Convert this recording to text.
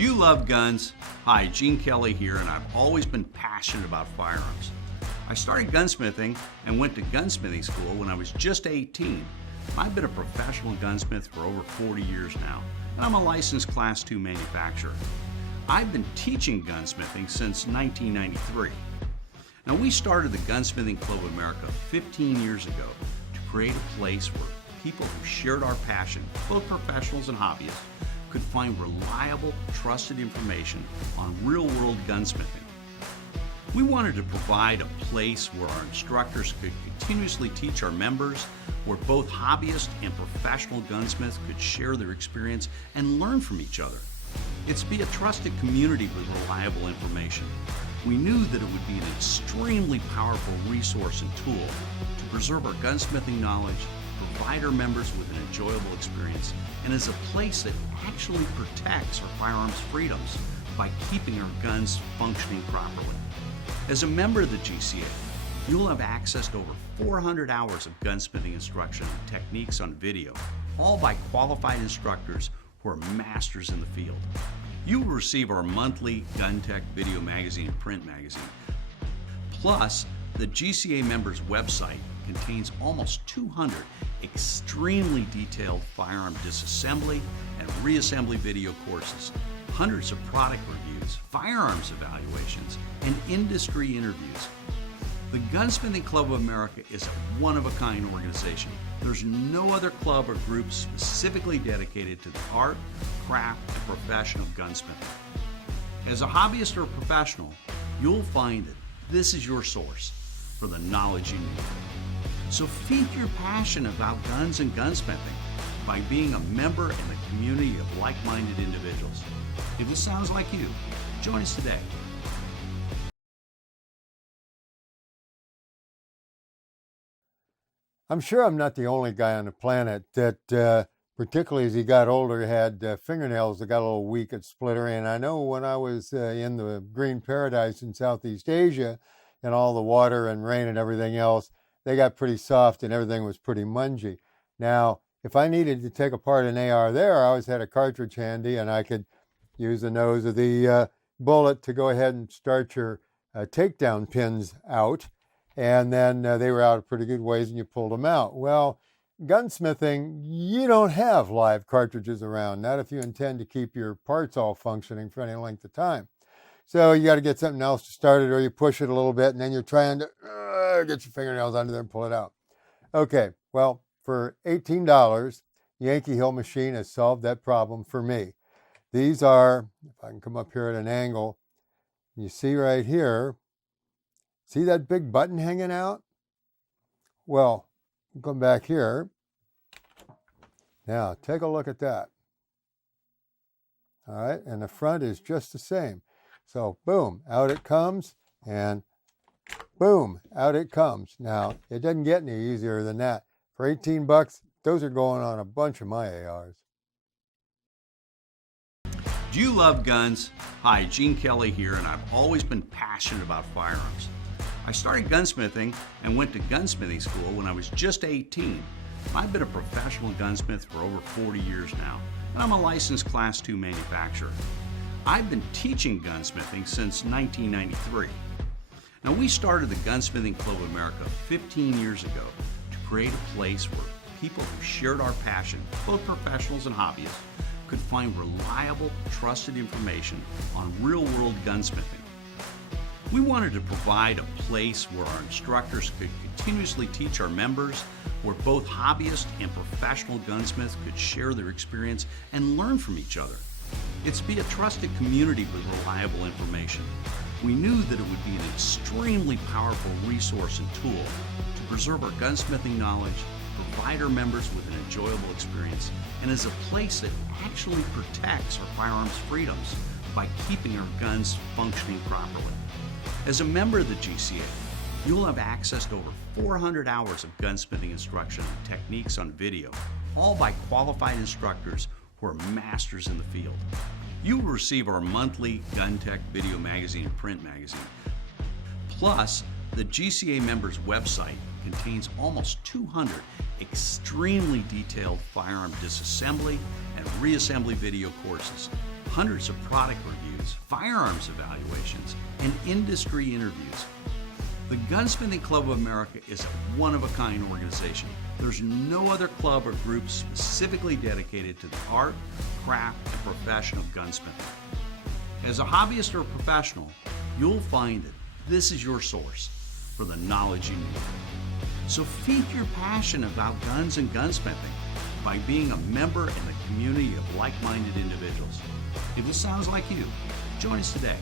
Do you love guns? Hi, Gene Kelly here, and I've always been passionate about firearms. I started gunsmithing and went to gunsmithing school when I was just 18. I've been a professional gunsmith for over 40 years now, and I'm a licensed Class II manufacturer. I've been teaching gunsmithing since 1993. Now, we started the Gunsmithing Club of America 15 years ago to create a place where people who shared our passion, both professionals and hobbyists, could find reliable, trusted information on real-world gunsmithing. We wanted to provide a place where our instructors could continuously teach our members, where both hobbyists and professional gunsmiths could share their experience and learn from each other. It's to be a trusted community with reliable information. We knew that it would be an extremely powerful resource and tool to preserve our gunsmithing knowledge, provide our members with an enjoyable experience, and as a place that actually protects our firearms freedoms by keeping our guns functioning properly. As a member of the GCA, you'll have access to over 400 hours of gunsmithing instruction and techniques on video, all by qualified instructors who are masters in the field. You will receive our monthly Gun Tech video magazine and print magazine. Plus, the GCA members' website contains almost 200 extremely detailed firearm disassembly and reassembly video courses, hundreds of product reviews, firearms evaluations, and industry interviews. The Gunsmithing Club of America is a one-of-a-kind organization. There's no other club or group specifically dedicated to the art, craft, and profession of gunsmithing. As a hobbyist or a professional, you'll find that this is your source for the knowledge you need. So feed your passion about guns and gunsmithing by being a member in a community of like-minded individuals. If this sounds like you, join us today. I'm sure I'm not the only guy on the planet that, particularly as he got older, had fingernails that got a little weak and splintery. And I know when I was in the Green Paradise in Southeast Asia and all the water and rain and everything else, they got pretty soft and everything was pretty mungy. Now, if I needed to take apart an AR there, I always had a cartridge handy and I could use the nose of the bullet to go ahead and start your takedown pins out. And then they were out a pretty good ways and you pulled them out. Well, gunsmithing, you don't have live cartridges around, not if you intend to keep your parts all functioning for any length of time. So you got to get something else to start it, or you push it a little bit and then you're trying to get your fingernails under there and pull it out. Okay, well, for $18, Yankee Hill Machine has solved that problem for me. These are, if I can come up here at an angle, you see right here, see that big button hanging out? Well, come back here. Now, take a look at that. All right, and the front is just the same. So, boom, out it comes, and boom, out it comes. Now, it doesn't get any easier than that. For 18 bucks, those are going on a bunch of my ARs. Do you love guns? Hi, Gene Kelly here, and I've always been passionate about firearms. I started gunsmithing and went to gunsmithing school when I was just 18. I've been a professional gunsmith for over 40 years now, and I'm a licensed Class II manufacturer. I've been teaching gunsmithing since 1993. Now, we started the Gunsmithing Club of America 15 years ago to create a place where people who shared our passion, both professionals and hobbyists, could find reliable, trusted information on real-world gunsmithing. We wanted to provide a place where our instructors could continuously teach our members, where both hobbyists and professional gunsmiths could share their experience and learn from each other. It's to be a trusted community with reliable information. We knew that it would be an extremely powerful resource and tool to preserve our gunsmithing knowledge, provide our members with an enjoyable experience, and as a place that actually protects our firearms freedoms by keeping our guns functioning properly. As a member of the GCA, you'll have access to over 400 hours of gunsmithing instruction and techniques on video, all by qualified instructors who are masters in the field. You will receive our monthly Gun Tech video magazine and print magazine. Plus, the GCA members' website contains almost 200 extremely detailed firearm disassembly and reassembly video courses, hundreds of product reviews, firearms evaluations, and industry interviews. The Gunsmithing Club of America is a one-of-a-kind organization. There's no other club or group specifically dedicated to the art, craft, and profession of gunsmithing. As a hobbyist or professional, you'll find that this is your source for the knowledge you need. So feed your passion about guns and gunsmithing by being a member in a community of like-minded individuals. If this sounds like you, join us today.